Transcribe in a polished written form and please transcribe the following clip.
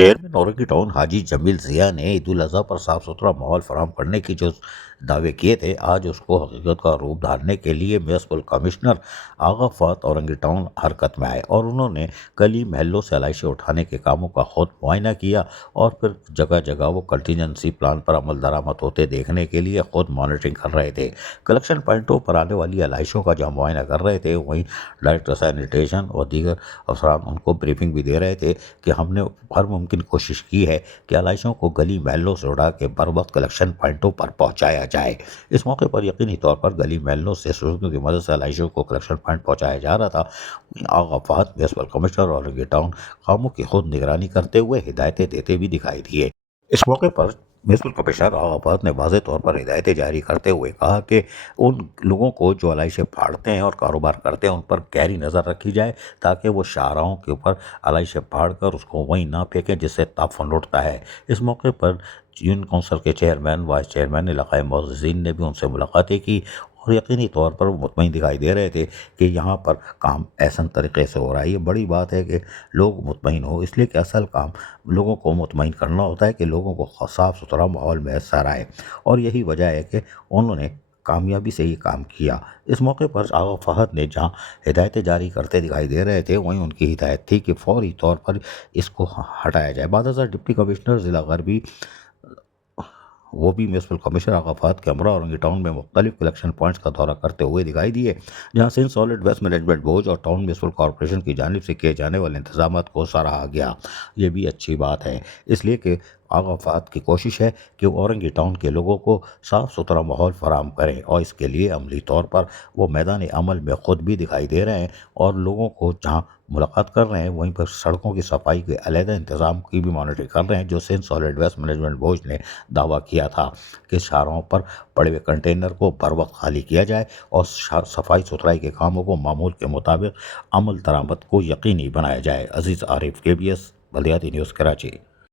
Chairman Orangi town حاجی جمیل ضیاء نے عید الاضحیٰ پر صاف ستھرا ماحول فراہم کرنے کی جو دعوے کیے تھے، آج اس کو حقیقت کا روپ ڈالنے کے لیے میونسپل کمشنر آغا فہد اورنگی ٹاؤن حرکت میں آئے اور انہوں نے گلی محلوں سے علائشیں اٹھانے کے کاموں کا خود معائنہ کیا اور پھر جگہ جگہ وہ کنٹینجنسی پلان پر عمل درآمد ہوتے دیکھنے کے لیے خود مانیٹرنگ کر رہے تھے۔ کلیکشن پوائنٹوں پر آنے والی علائشوں کا جب معائنہ کر رہے تھے، وہیں ڈائریکٹر سینیٹیشن اور دیگر افسران ان کو بریفنگ بھی دے رہے تھے کہ ہم نے ہر ممکن کوشش کی ہے کہ علائشوں کو گلی محلوں سے اڑا کے بر وقت کلیکشن پوائنٹوں پر پہنچایا جائے۔ اس موقع پر یقینی طور پر گلی محلوں سے سڑکوں کی مدد سے علائشوں کو کلیکشن پوائنٹ پہنچایا جا رہا تھا۔ Agha Fahad municipal commissioner Orangi Town کاموں کی خود نگرانی کرتے ہوئے ہدایتیں دیتے بھی دکھائی دیے۔ اس موقع پر میونسپل کمشنر آغا فہد نے واضح طور پر ہدایتیں جاری کرتے ہوئے کہا کہ ان لوگوں کو جو علائشیں پھاڑتے ہیں اور کاروبار کرتے ہیں ان پر گہری نظر رکھی جائے تاکہ وہ شاہراہوں کے اوپر علائشیں پھاڑ کر اس کو وہیں نہ پھینکیں جس سے تعفن اٹھتا ہے۔ اس موقع پر یونین کونسل کے چیئرمین، وائس چیئرمین، علاقائی معززین نے بھی ان سے ملاقاتیں کی اور یقینی طور پر وہ مطمئن دکھائی دے رہے تھے کہ یہاں پر کام احسن طریقے سے ہو رہا ہے۔ یہ بڑی بات ہے کہ لوگ مطمئن ہو، اس لیے کہ اصل کام لوگوں کو مطمئن کرنا ہوتا ہے کہ لوگوں کو صاف ستھرا ماحول میسر آئے، اور یہی وجہ ہے کہ انہوں نے کامیابی سے یہ کام کیا۔ اس موقع پر آغا فہد نے جہاں ہدایتیں جاری کرتے دکھائی دے رہے تھے، وہیں ان کی ہدایت تھی کہ فوری طور پر اس کو ہٹایا جائے۔ بعد ازاں ڈپٹی کمشنر ضلع غربی وہ بھی میونسپل کمشنر آغا فہد کے ہمراہ اورنگی ٹاؤن میں مختلف کلیکشن پوائنٹس کا دورہ کرتے ہوئے دکھائی دیے، جہاں Sindh solid waste management board اور ٹاؤن میونسپل کارپوریشن کی جانب سے کیے جانے والے انتظامات کو سراہا گیا۔ یہ بھی اچھی بات ہے، اس لیے کہ آغا فہد کی کوشش ہے کہ وہ اورنگی ٹاؤن کے لوگوں کو صاف ستھرا ماحول فراہم کریں، اور اس کے لیے عملی طور پر وہ میدان عمل میں خود بھی دکھائی دے رہے ہیں اور لوگوں کو جہاں ملاقات کر رہے ہیں وہیں پر سڑکوں کی صفائی کے علیحدہ انتظام کی بھی مانیٹرنگ کر رہے ہیں، جو Sindh solid waste management board نے دعویٰ کیا تھا کہ شاہراہوں پر پڑے ہوئے کنٹینر کو بر وقت خالی کیا جائے اور صفائی ستھرائی کے کاموں کو معمول کے مطابق عمل درآمد کو یقینی بنایا جائے۔ عزیز عارف، KBS بلدیاتی نیوز، کراچی۔